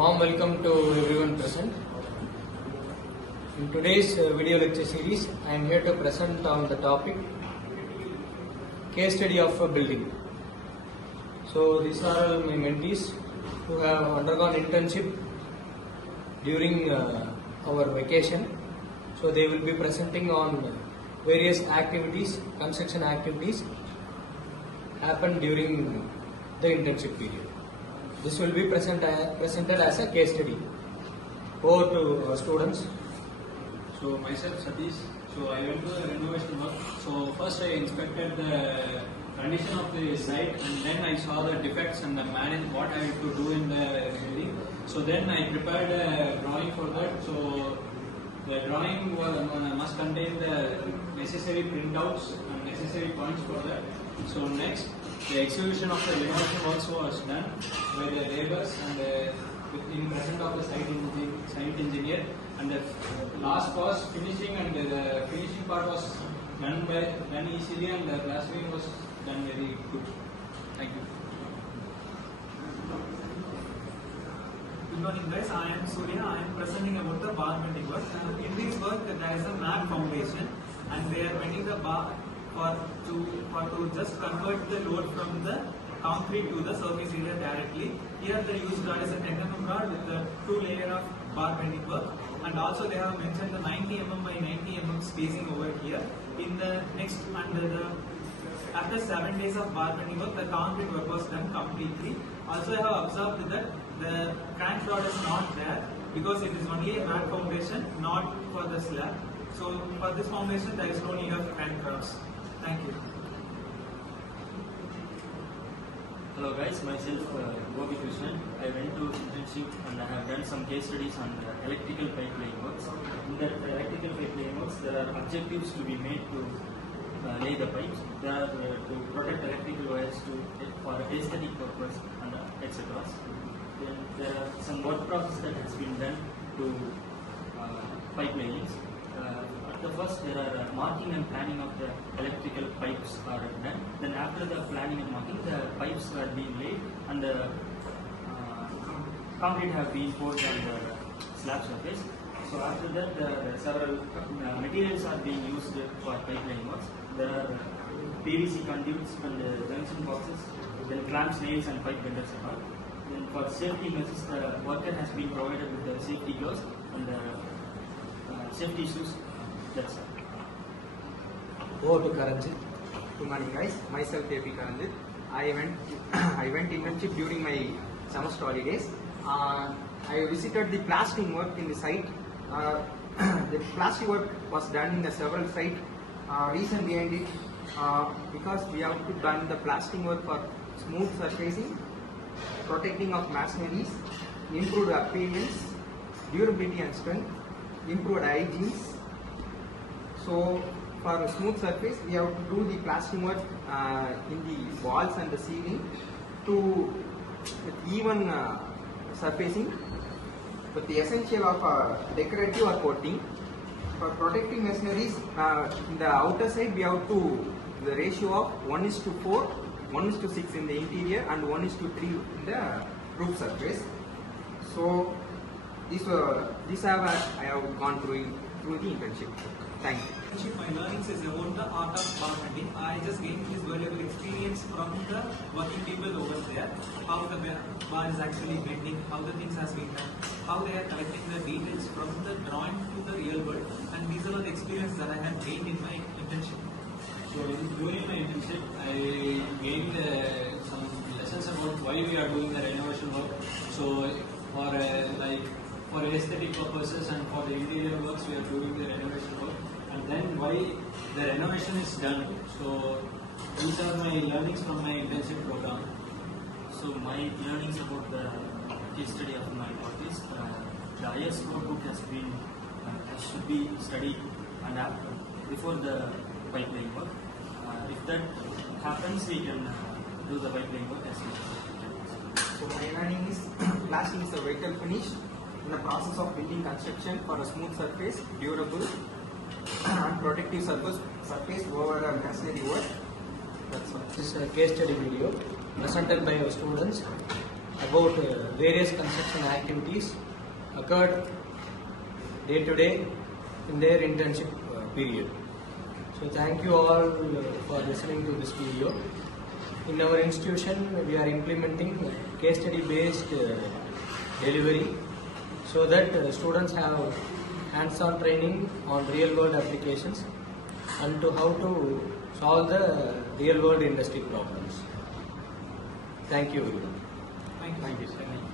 Warm welcome to everyone present. In today's video lecture series, I am here to present on the topic case study of a building. So these are all my mentees who have undergone internship during our vacation. So they will be presenting on various activities, construction activities happened during the internship period. This will be presented as a case study. Over to our students. So myself Satish. So I went to the renovation work. So first I inspected the condition of the site, and then I saw the defects and the what I had to do in the building. So then I prepared a drawing for that. So the drawing must contain the necessary printouts and necessary points for that. So next, the execution of the renovation works was done by the laborers and in presence of the site engineer. And the last was finishing, and the finishing part was done easily, and the plastering was done very good. Thank you. Good morning guys, I am Surya. I am presenting about the bar bending work. In this work there is a mat foundation, and they are bending the bar to just convert the load from the concrete to the surface area directly. Here the used rod is a 10 mm rod with the 2 layer of bar bending work, and also they have mentioned the 90 mm by 90 mm spacing over here. In the next after 7 days of bar bending work, the concrete work was done completely. Also I have observed that the crank rod is not there because it is only a mat foundation, not for the slab. So for this foundation there is no need of crank rods. Thank you. Hello guys, myself Gopi Krishnan. I went to internship and I have done some case studies on electrical pipeline works. In that electrical pipeline works, there are objectives to be made to lay the pipes. There are to protect electrical wires for aesthetic purpose and etc. Then there are some work process that has been done to pipelines. At the first, there are marking and planning of the electrical pipes are done. Then after the planning and marking, the pipes are being laid and the concrete have been poured on the slab surface. So after that, several materials are being used for pipeline works. There are PVC conduits and junction boxes, then clamps, nails and pipe benders and all. Then for safety measures, the worker has been provided with the safety gloves and the safety shoes. That's all. Over to Karanjit. Good morning guys, myself AP Karanjit. I went internship during my semester holidays. I visited the plastering work in the site. The plastering work was done in the several sites. Reason behind it, because we have to done the plastering work for smooth surfacing, protecting of machineries, improved appearance, durability and strength, improved hygiene. So for a smooth surface, we have to do the plastering work in the walls and the ceiling with even surfacing, with the essential of decorative or coating. For protecting machineries, in the outer side we have the ratio of 1:4, 1:6 in the interior and 1:3 in the roof surface. So I have gone through the internship. Thank you. My learnings is about the art of bar bending. I just gained this valuable experience from the working people over there. How the bar is actually bending, how the things has been done, how they are collecting the details from the drawing to the real world. And these are the experiences that I have gained in my internship. So during my internship, I gained some lessons about why we are doing the renovation work. So for aesthetic purposes and for the interior works, we are doing the renovation work. And then why the renovation is done. So these are my learnings from my internship program. So my learnings about the case study of my work is the ISO book should be studied and before the pipeline work. If that happens, we can do the pipeline work as well. So my learning is plastering is a vehicle finish in the process of building construction for a smooth surface, durable and protective surface over a machinery work. That's all. This is a case study video presented by our students. about various construction activities occurred day to day in their internship period. So thank you all for listening to this video. In our institution, we are implementing case study based delivery so that students have hands-on training on real-world applications and to how to solve the real-world industry problems. Thank you everyone. Thank you. Thank you, sir.